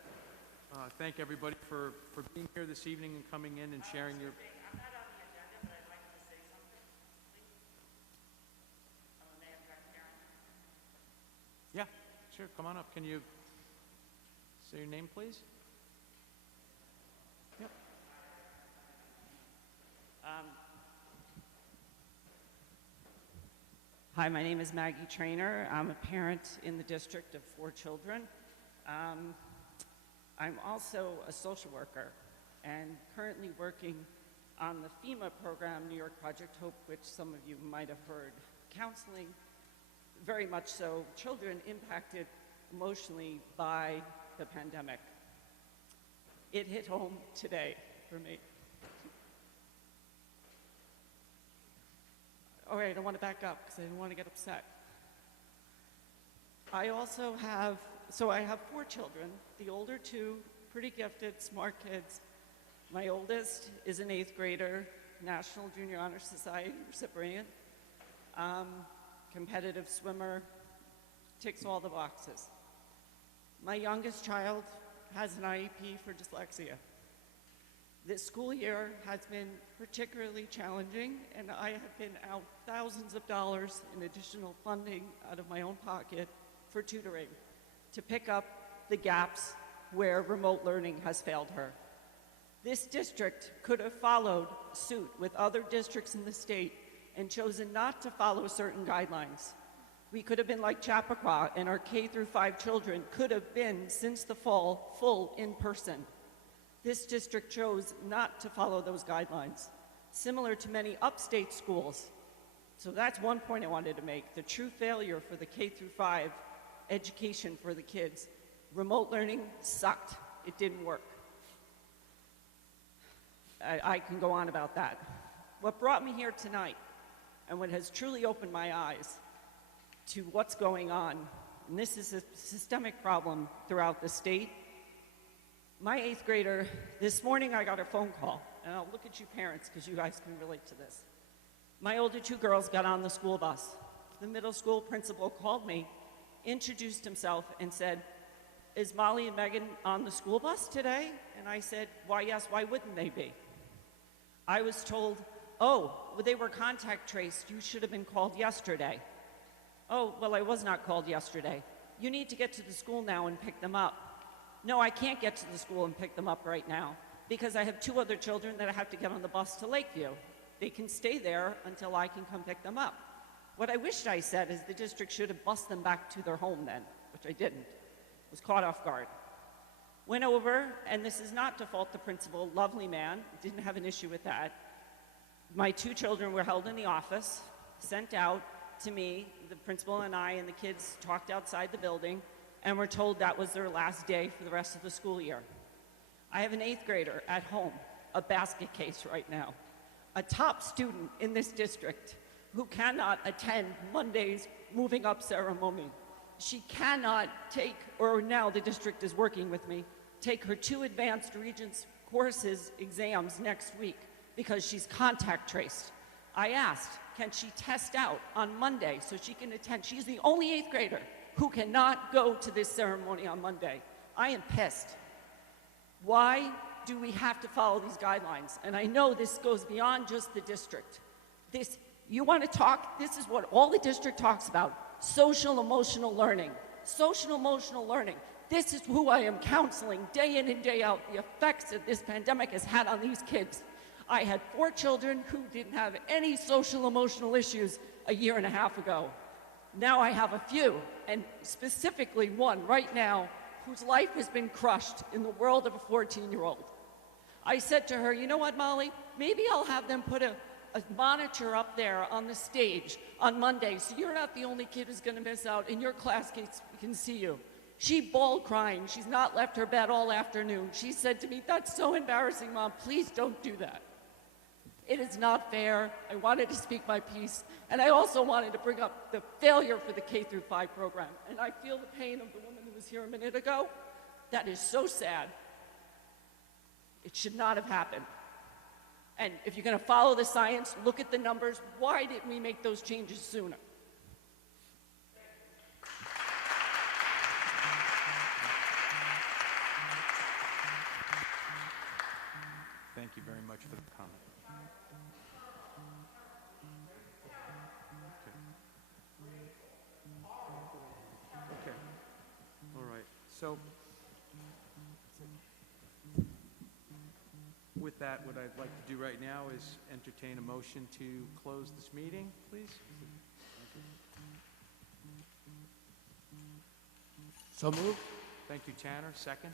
thank everybody for being here this evening and coming in and sharing your... I'm not on the agenda, but I'd like to say something, please. May I have Karen? Yeah, sure, come on up. Can you say your name, please? Yep. Hi, my name is Maggie Trainer. I'm a parent in the district of 4 children. I'm also a social worker and currently working on the FEMA program, New York Project Hope, which some of you might have heard. Counseling, very much so, children impacted emotionally by the pandemic. It hit home today for me. All right, I want to back up because I didn't want to get upset. I have 4 children. The older 2, pretty gifted, smart kids. My oldest is an 8th grader, National Junior Honor Society recipient, competitive swimmer, ticks all the boxes. My youngest child has an IEP for dyslexia. This school year has been particularly challenging, and I have been out thousands of dollars in additional funding out of my own pocket for tutoring to pick up the gaps where remote learning has failed her. This district could have followed suit with other districts in the state and chosen not to follow certain guidelines. We could have been like Chappaqua, and our K-5 children could have been, since the fall, full in person. This district chose not to follow those guidelines, similar to many upstate schools. So that's one point I wanted to make. The true failure for the K-5 education for the kids. Remote learning sucked. It didn't work. I can go on about that. What brought me here tonight, and what has truly opened my eyes to what's going on, and this is a systemic problem throughout the state. My 8th grader, this morning I got a phone call, and I'll look at you parents because you guys can relate to this. My older 2 girls got on the school bus. The middle school principal called me, introduced himself, and said, "Is Molly and Megan on the school bus today?" And I said, "Why, yes, why wouldn't they be?" I was told, "Oh, well, they were contact traced. You should have been called yesterday." Oh, well, I was not called yesterday. You need to get to the school now and pick them up. No, I can't get to the school and pick them up right now because I have 2 other children that I have to get on the bus to Lakeview. They can stay there until I can come pick them up. What I wished I said is the district should have bused them back to their home then, which I didn't. Was caught off guard. Went over, and this is not to fault the principal, lovely man, didn't have an issue with that. My 2 children were held in the office, sent out to me, the principal and I and the kids talked outside the building, and were told that was their last day for the rest of the school year. I have an 8th grader at home, a basket case right now, a top student in this district who cannot attend Monday's moving up ceremony. She cannot take, or now the district is working with me, take her 2 advanced Regents courses exams next week because she's contact traced. I asked, can she test out on Monday so she can attend? She's the only 8th grader who cannot go to this ceremony on Monday. I am pissed. Why do we have to follow these guidelines? And I know this goes beyond just the district. You want to talk, this is what all the district talks about, social emotional learning. Social emotional learning. This is who I am counseling day in and day out, the effects that this pandemic has had on these kids. I had 4 children who didn't have any social emotional issues a year and a half ago. Now I have a few, and specifically one right now whose life has been crushed in the world of a 14-year-old. I said to her, you know what, Molly, maybe I'll have them put a monitor up there on the stage on Monday so you're not the only kid who's going to miss out and your class can see you. She bawled crying. She's not left her bed all afternoon. She said to me, that's so embarrassing, Mom. Please don't do that. It is not fair. I wanted to speak my piece, and I also wanted to bring up the failure for the K-5 program. And I feel the pain of the woman who was here a minute ago. That is so sad. It should not have happened. And if you're going to follow the science, look at the numbers. Why didn't we make those changes sooner? Thank you very much for the comment. Okay. All right. So, with that, what I'd like to do right now is entertain a motion to close this meeting, please. So moved. Thank you, Tanner. Second?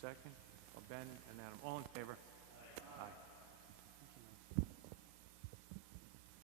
Second. Ben and Adam. All in favor?